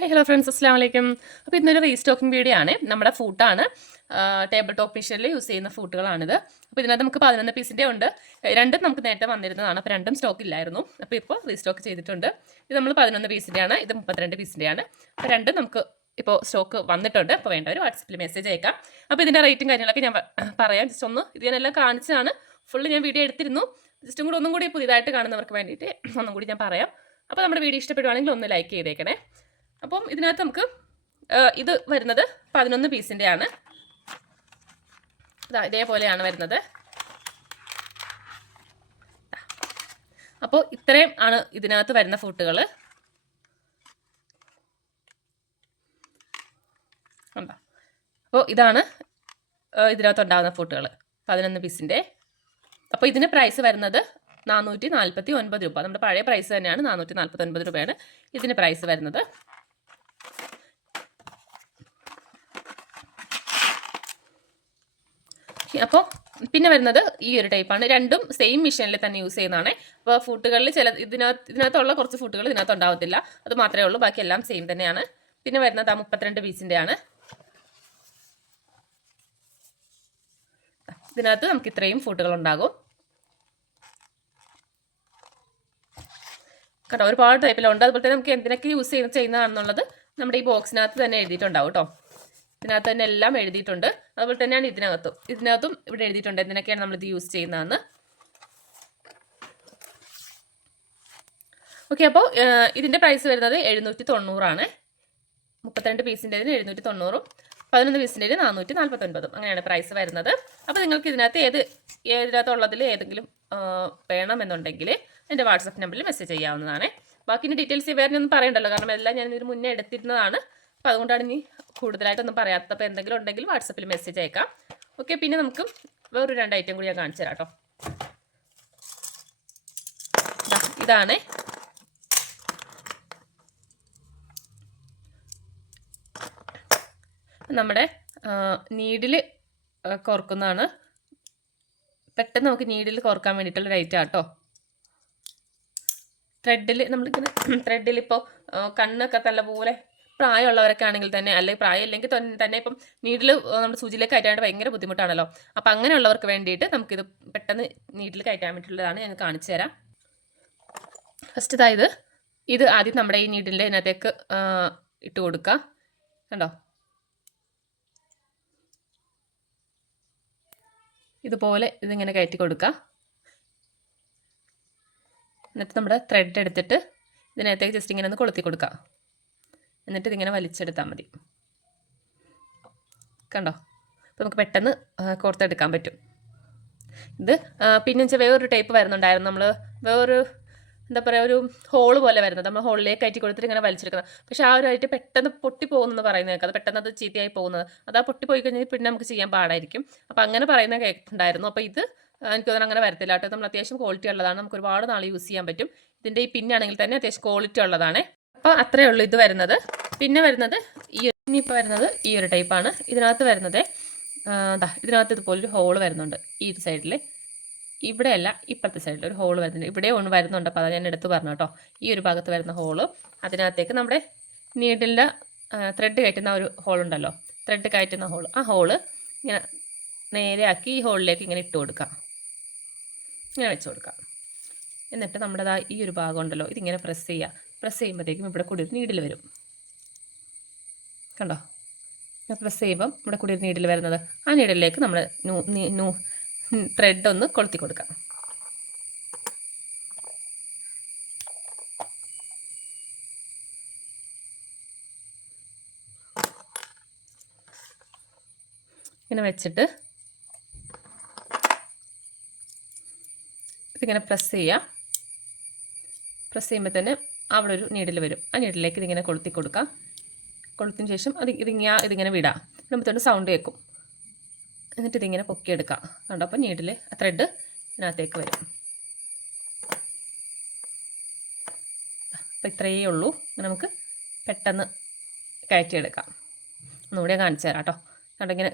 Hello friends, അസ്സാം വലൈക്കും. അപ്പോൾ ഇന്നൊരു റീസ്റ്റോക്കിംഗ് വീഡിയോ ആണ്. നമ്മുടെ ഫുഡാണ്, ടേബിൾ ടോപ്പ് മിഷനിൽ യൂസ് ചെയ്യുന്ന ഫുഡുകളാണിത്. അപ്പോൾ ഇതിനകത്ത് നമുക്ക് 11 പീസിൻ്റെ ഉണ്ട്. രണ്ടും നമുക്ക് നേരത്തെ വന്നിരുന്നതാണ്, അപ്പോൾ രണ്ടും സ്റ്റോക്ക് ഇല്ലായിരുന്നു. അപ്പോൾ ഇപ്പോൾ റീസ്റ്റോക്ക് ചെയ്തിട്ടുണ്ട്. ഇത് നമ്മൾ 11 പീസിൻ്റെയാണ്, ഇത് 32 പീസിൻ്റെയാണ്. അപ്പോൾ രണ്ടും നമുക്ക് ഇപ്പോൾ സ്റ്റോക്ക് വന്നിട്ടുണ്ട്. അപ്പോൾ വേണ്ടവർ വാട്സപ്പിൽ മെസ്സേജ് അയക്കാം. അപ്പോൾ ഇതിൻ്റെ റേറ്റും കാര്യങ്ങളൊക്കെ ഞാൻ പറയാം. ജസ്റ്റ് ഒന്ന് ഇതിനെല്ലാം കാണിച്ചതാണ്. ഫുള്ള് ഞാൻ വീഡിയോ എടുത്തിരുന്നു. ജസ്റ്റും കൂടി ഒന്നും കൂടി പുതിയതായിട്ട് കാണുന്നവർക്ക് വേണ്ടിയിട്ട് ഒന്നും കൂടി ഞാൻ പറയാം. അപ്പോൾ നമ്മുടെ വീഡിയോ ഇഷ്ടപ്പെടുവാണെങ്കിൽ ഒന്ന് ലൈക്ക് ചെയ്തേക്കണേ. അപ്പം ഇതിനകത്ത് നമുക്ക് ഇത് വരുന്നത് 11 പീസിൻ്റെയാണ്. ഇതേപോലെയാണ് വരുന്നത്. അപ്പോൾ ഇത്രയും ആണ് ഇതിനകത്ത് വരുന്ന ഫുഡുകൾ. ഉണ്ടോ? അപ്പോൾ ഇതാണ് ഇതിനകത്ത് ഉണ്ടാകുന്ന ഫുഡുകൾ 11 പീസിൻ്റെ. അപ്പോൾ ഇതിന് പ്രൈസ് വരുന്നത് 449 രൂപ. നമ്മുടെ പഴയ പ്രൈസ് തന്നെയാണ്, 449 രൂപയാണ് ഇതിന് പ്രൈസ് വരുന്നത്. അപ്പോൾ പിന്നെ വരുന്നത് ഈ ഒരു ടൈപ്പാണ്. രണ്ടും സെയിം മെഷീനിൽ തന്നെ യൂസ് ചെയ്യുന്നതാണ്. അപ്പോൾ ഫുഡുകളിൽ ഇതിനകത്തുള്ള കുറച്ച് ഫുഡുകൾ ഇതിനകത്ത് ഉണ്ടാവത്തില്ല, അത് മാത്രമേ ഉള്ളൂ. ബാക്കി എല്ലാം സെയിം തന്നെയാണ്. പിന്നെ വരുന്നത് 32 പീസിൻ്റെയാണ്. ഇതിനകത്ത് നമുക്ക് ഇത്രയും ഫുഡുകൾ ഉണ്ടാകും. കേട്ടോ, ഒരുപാട് ടൈപ്പിലുണ്ട്. അതുപോലെ തന്നെ നമുക്ക് എന്തിനൊക്കെ യൂസ് ചെയ്യുന്നതാണെന്നുള്ളത് നമ്മുടെ ഈ ബോക്സിനകത്ത് തന്നെ എഴുതിയിട്ടുണ്ടാവും കേട്ടോ. ഇതിനകത്ത് തന്നെ എല്ലാം എഴുതിയിട്ടുണ്ട്. അതുപോലെ തന്നെയാണ് ഇതിനകത്തും ഇവിടെ എഴുതിയിട്ടുണ്ട് എന്തിനൊക്കെയാണ് നമ്മളിത് യൂസ് ചെയ്യുന്നതെന്ന്. ഓക്കെ, അപ്പോൾ ഇതിൻ്റെ പ്രൈസ് വരുന്നത് 790 32 പീസിൻ്റെതിന് 790, 11 പീസിൻ്റെതിന് 449. അങ്ങനെയാണ് പ്രൈസ് വരുന്നത്. അപ്പോൾ നിങ്ങൾക്ക് ഇതിനകത്തുള്ളതിൽ ഏതെങ്കിലും വേണമെന്നുണ്ടെങ്കിൽ എൻ്റെ വാട്സപ്പ് നമ്പറിൽ മെസ്സേജ് ചെയ്യാവുന്നതാണ്. ബാക്കി ഡീറ്റെയിൽസ് വേറെയൊന്നും പറയണ്ടല്ലോ, കാരണം എല്ലാം ഞാൻ ഇതിന് മുന്നേ എടുത്തിരുന്നതാണ്. അപ്പോൾ അതുകൊണ്ടാണ് ഇനി കൂടുതലായിട്ടൊന്നും പറയാത്തത്. അപ്പോൾ എന്തെങ്കിലും ഉണ്ടെങ്കിൽ വാട്സപ്പിൽ മെസ്സേജ് അയക്കാം. ഓക്കെ, പിന്നെ നമുക്ക് വേറൊരു 2 ഐറ്റം കൂടി ഞാൻ കാണിച്ചു തരാം കേട്ടോ. ഇതാണ് നമ്മുടെ നീഡിൽ കോർക്കുന്നതാണ്. പെട്ടെന്ന് നമുക്ക് നീഡിൽ കോർക്കാൻ വേണ്ടിയിട്ടുള്ള ഐറ്റം കേട്ടോ. ത്രെഡിൽ ഇപ്പോൾ കണ്ണൊക്കെ നല്ലപോലെ പ്രായമുള്ളവരൊക്കെ ആണെങ്കിൽ തന്നെ, അല്ലെങ്കിൽ പ്രായമില്ലെങ്കിൽ തന്നെ ഇപ്പം നീഡിൽ നമ്മുടെ സൂചിയിലേക്ക് കയറ്റാണ്ട് ഭയങ്കര ബുദ്ധിമുട്ടാണല്ലോ. അപ്പം അങ്ങനെയുള്ളവർക്ക് വേണ്ടിയിട്ട് നമുക്കിത് പെട്ടെന്ന് നീഡിൽ കയറ്റാൻ വേണ്ടിയിട്ടുള്ളതാണ്. ഞാൻ കാണിച്ചു തരാം. ഫസ്റ്റ് ഇത് ആദ്യം നമ്മുടെ ഈ നീഡിലിൻ്റെ ഇതിനകത്തേക്ക് ഇട്ട് കൊടുക്കുക. കണ്ടോ, ഇതുപോലെ ഇതിങ്ങനെ കയറ്റി കൊടുക്കുക. എന്നിട്ട് നമ്മുടെ ത്രെഡ് എടുത്തിട്ട് ഇതിനകത്തേക്ക് ജസ്റ്റ് ഇങ്ങനെ ഒന്ന് കൊളുത്തി കൊടുക്കുക. എന്നിട്ട് ഇതിങ്ങനെ വലിച്ചെടുത്താൽ മതി. കണ്ടോ, അപ്പോൾ നമുക്ക് പെട്ടെന്ന് കോർത്തെടുക്കാൻ പറ്റും. ഇത് പിന്നെ വെച്ചാൽ വേറൊരു ടൈപ്പ് വരുന്നുണ്ടായിരുന്നു. നമ്മൾ വേറൊരു എന്താ പറയുക, ഒരു ഹോള് പോലെ വരുന്നത്. നമ്മൾ ഹോളിലേക്ക് കയറ്റി കൊടുത്തിട്ട് ഇങ്ങനെ വലിച്ചെടുക്കുന്നത്. പക്ഷേ ആ ഒരു ആയിട്ട് പെട്ടെന്ന് പൊട്ടിപ്പോകുന്നെന്ന് പറയുന്നത് കേൾക്കാം. അത് പെട്ടെന്ന് അത് ചീത്തയായി പോകുന്നത്. അത് ആ പൊട്ടിപ്പോയി കഴിഞ്ഞാൽ പിന്നെ നമുക്ക് ചെയ്യാൻ പാടായിരിക്കും. അപ്പോൾ അങ്ങനെ പറയുന്നത് കേട്ടിട്ടുണ്ടായിരുന്നു. അപ്പോൾ ഇത് എനിക്ക് തോന്നുന്നു അങ്ങനെ വരത്തില്ല കേട്ടോ. നമ്മൾ അത്യാവശ്യം ക്വാളിറ്റി ഉള്ളതാണ്, നമുക്ക് ഒരുപാട് നാൾ യൂസ് ചെയ്യാൻ പറ്റും. ഇതിൻ്റെ ഈ പിന്നാണെങ്കിൽ തന്നെ അത്യാവശ്യം ക്വാളിറ്റി ഉള്ളതാണ്. അപ്പോൾ അത്രയേ ഉള്ളൂ ഇത് വരുന്നത്. പിന്നെ വരുന്നത് ഇനിയിപ്പോൾ വരുന്നത് ഈ ഒരു ടൈപ്പാണ്. ഇതിനകത്ത് വരുന്നത് ഇതിനകത്ത് ഇതുപോലൊരു ഹോള് വരുന്നുണ്ട്. ഈ ഒരു സൈഡിൽ, ഇവിടെയല്ല ഇപ്പുറത്തെ സൈഡിൽ ഒരു ഹോള് വരുന്നുണ്ട്. ഇവിടെ ഒന്ന് വരുന്നുണ്ട്. അപ്പോൾ അത് ഞാൻ എടുത്ത് പറഞ്ഞു കേട്ടോ. ഈ ഒരു ഭാഗത്ത് വരുന്ന ഹോള്, അതിനകത്തേക്ക് നമ്മുടെ നീഡിലിൻ്റെ ത്രെഡ് കയറ്റുന്ന ഒരു ഹോളുണ്ടല്ലോ, ത്രെഡ് കയറ്റുന്ന ഹോള്, ആ ഹോള് ഇങ്ങനെ നേരെയാക്കി ഈ ഹോളിലേക്ക് ഇങ്ങനെ ഇട്ട് കൊടുക്കാം. ഇങ്ങനെ വെച്ച് കൊടുക്കാം. എന്നിട്ട് നമ്മുടെ ഈ ഒരു ഭാഗം ഉണ്ടല്ലോ, ഇതിങ്ങനെ പ്രസ് ചെയ്യുമ്പോഴത്തേക്കും ഇവിടെ കൂടി ഒരു നീഡിൽ വരും. കണ്ടോ, പ്രസ് ചെയ്യുമ്പം ഇവിടെ കൂടി ഒരു നീഡിൽ വരുന്നത്. ആ നീഡിലേക്ക് നമ്മൾ ത്രെഡ് ഒന്ന് കൊളുത്തി കൊടുക്കാം. ഇങ്ങനെ വെച്ചിട്ട് ഇതിങ്ങനെ പ്രസ് ചെയ്യുമ്പോൾ തന്നെ അവിടെ ഒരു നീഡിൽ വരും. ആ നീഡിലേക്ക് ഇതിങ്ങനെ കൊളുത്തി കൊടുക്കാം. കൊളുത്തിന് ശേഷം ഇതിങ്ങനെ വിടാം. ഇടുമ്പോഴത്തേക്ക് സൗണ്ട് കേൾക്കും. എന്നിട്ട് ഇതിങ്ങനെ പൊക്കിയെടുക്കാം. കണ്ടോ, അപ്പോൾ നീഡിൽ ത്രെഡ് ഇതിനകത്തേക്ക് വരും. അപ്പോൾ ഇത്രയേ ഉള്ളൂ. നമുക്ക് പെട്ടെന്ന് കയറ്റിയെടുക്കാം. ഒന്നുകൂടെ കാണിച്ചു തരാം കേട്ടോ. കണ്ടോ, ഇങ്ങനെ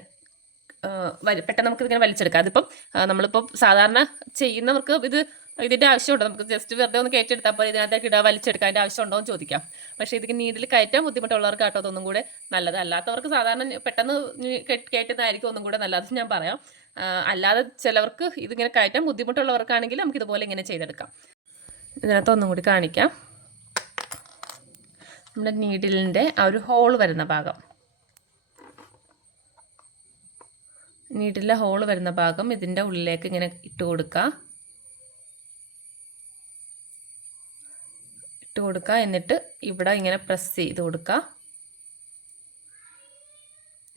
പെട്ടെന്ന് നമുക്കിതിങ്ങനെ വലിച്ചെടുക്കാം. അതിപ്പം നമ്മളിപ്പോൾ സാധാരണ ചെയ്യുന്നവർക്ക് ഇത് ഇതിൻ്റെ ആവശ്യമുണ്ടോ, നമുക്ക് ജസ്റ്റ് വെറുതെ ഒന്ന് കയറ്റെടുത്താൽ പോലെ ഇതിനകത്തേക്ക് ഇടുക, വലിച്ചെടുക്കാൻ അതിൻ്റെ ആവശ്യമുണ്ടോ എന്ന് ചോദിക്കാം. പക്ഷേ ഇതിന് നീഡിൽ കയറ്റാൻ ബുദ്ധിമുട്ടുള്ളവർക്ക് കേട്ടോ അതൊന്നും കൂടെ നല്ലത്. അല്ലാത്തവർക്ക് സാധാരണ പെട്ടെന്ന് കയറ്റുന്നതായിരിക്കും ഒന്നും കൂടെ നല്ലത്, ഞാൻ പറയാം. അല്ലാതെ ചിലവർക്ക് ഇതിങ്ങനെ കയറ്റാൻ ബുദ്ധിമുട്ടുള്ളവർക്കാണെങ്കിൽ നമുക്ക് ഇതുപോലെ ഇങ്ങനെ ചെയ്തെടുക്കാം. ഇതിനകത്ത് ഒന്നും കൂടി കാണിക്കാം. നമ്മുടെ നീഡിലിൻ്റെ ആ ഒരു ഹോൾ വരുന്ന ഭാഗം, നീഡിലെ ഹോൾ വരുന്ന ഭാഗം ഇതിൻ്റെ ഉള്ളിലേക്ക് ഇങ്ങനെ ഇട്ട് കൊടുക്കുക. എന്നിട്ട് ഇവിടെ ഇങ്ങനെ പ്രസ് ചെയ്ത് കൊടുക്കുക.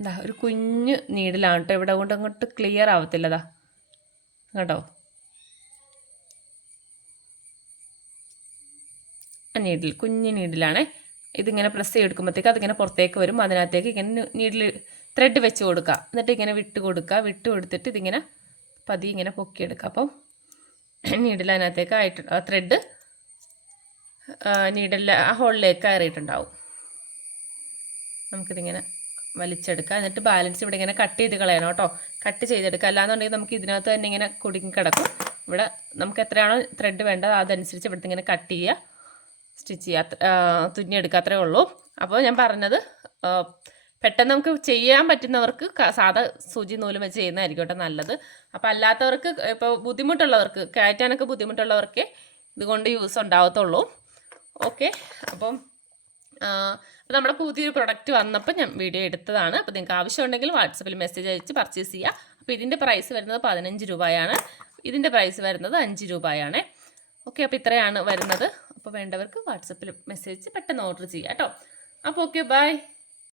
ഇതാ ഒരു കുഞ്ഞു നീഡിലാണ് കേട്ടോ, ഇവിടെ കൊണ്ട് അങ്ങോട്ട് ക്ലിയർ ആവത്തില്ലതാ കേട്ടോ. നീഡിൽ കുഞ്ഞു നീഡിലാണേ. ഇതിങ്ങനെ പ്രസ് ചെയ്തെടുക്കുമ്പോഴത്തേക്ക് അതിങ്ങനെ പുറത്തേക്ക് വരും. അതിനകത്തേക്ക് ഇങ്ങനെ നീഡിൽ ത്രെഡ് വെച്ച് കൊടുക്കുക. എന്നിട്ട് ഇങ്ങനെ വിട്ട് കൊടുത്തിട്ട് ഇതിങ്ങനെ പതി ഇങ്ങനെ പൊക്കിയെടുക്കുക. അപ്പം നീഡിൽ അതിനകത്തേക്ക് ആയിട്ട് ത്രെഡ് നീഡിലെ ആ ഹോളിലേക്ക് കയറിയിട്ടുണ്ടാവും. നമുക്കിതിങ്ങനെ വലിച്ചെടുക്കുക. എന്നിട്ട് ബാലൻസ് ഇവിടെ ഇങ്ങനെ കട്ട് ചെയ്ത് കളയണം കേട്ടോ. കട്ട് ചെയ്തെടുക്കുക, അല്ലാന്നുണ്ടെങ്കിൽ നമുക്ക് ഇതിനകത്ത് തന്നെ ഇങ്ങനെ കുടുങ്ങി കിടക്കും. ഇവിടെ നമുക്ക് എത്രയാണോ ത്രെഡ് വേണ്ടത് അതനുസരിച്ച് ഇവിടുത്തെ ഇങ്ങനെ കട്ട് ചെയ്യുക, സ്റ്റിച്ച് ചെയ്യുക, തുന്നിയെടുക്കുക, അത്രേ ഉള്ളൂ. അപ്പോൾ ഞാൻ പറഞ്ഞത് പെട്ടെന്ന് നമുക്ക് ചെയ്യാൻ പറ്റുന്നവർക്ക് സാധാ സൂചി നൂലും വെച്ച് ചെയ്യുന്നതായിരിക്കും കേട്ടോ നല്ലത്. അപ്പോൾ അല്ലാത്തവർക്ക് ഇപ്പോൾ ബുദ്ധിമുട്ടുള്ളവർക്ക്, കയറ്റാനൊക്കെ ബുദ്ധിമുട്ടുള്ളവർക്ക് ഇതുകൊണ്ട് യൂസ് ഉണ്ടാവത്തുള്ളൂ. ഓക്കെ, അപ്പം നമ്മുടെ പുതിയൊരു പ്രൊഡക്റ്റ് വന്നപ്പോൾ ഞാൻ വീഡിയോ എടുത്തതാണ്. അപ്പോൾ നിങ്ങൾക്ക് ആവശ്യമുണ്ടെങ്കിൽ വാട്സപ്പിൽ മെസ്സേജ് അയച്ച് പർച്ചേസ് ചെയ്യുക. അപ്പോൾ ഇതിൻ്റെ പ്രൈസ് വരുന്നത് 15 രൂപയാണ്, ഇതിൻ്റെ പ്രൈസ് വരുന്നത് 5 രൂപയാണ്. ഓക്കെ, അപ്പോൾ ഇത്രയാണ് വരുന്നത്. അപ്പോൾ വേണ്ടവർക്ക് വാട്സപ്പിൽ മെസ്സേജ് പെട്ടെന്ന് ഓർഡർ ചെയ്യുക കേട്ടോ. അപ്പോൾ ഓക്കെ, ബൈ.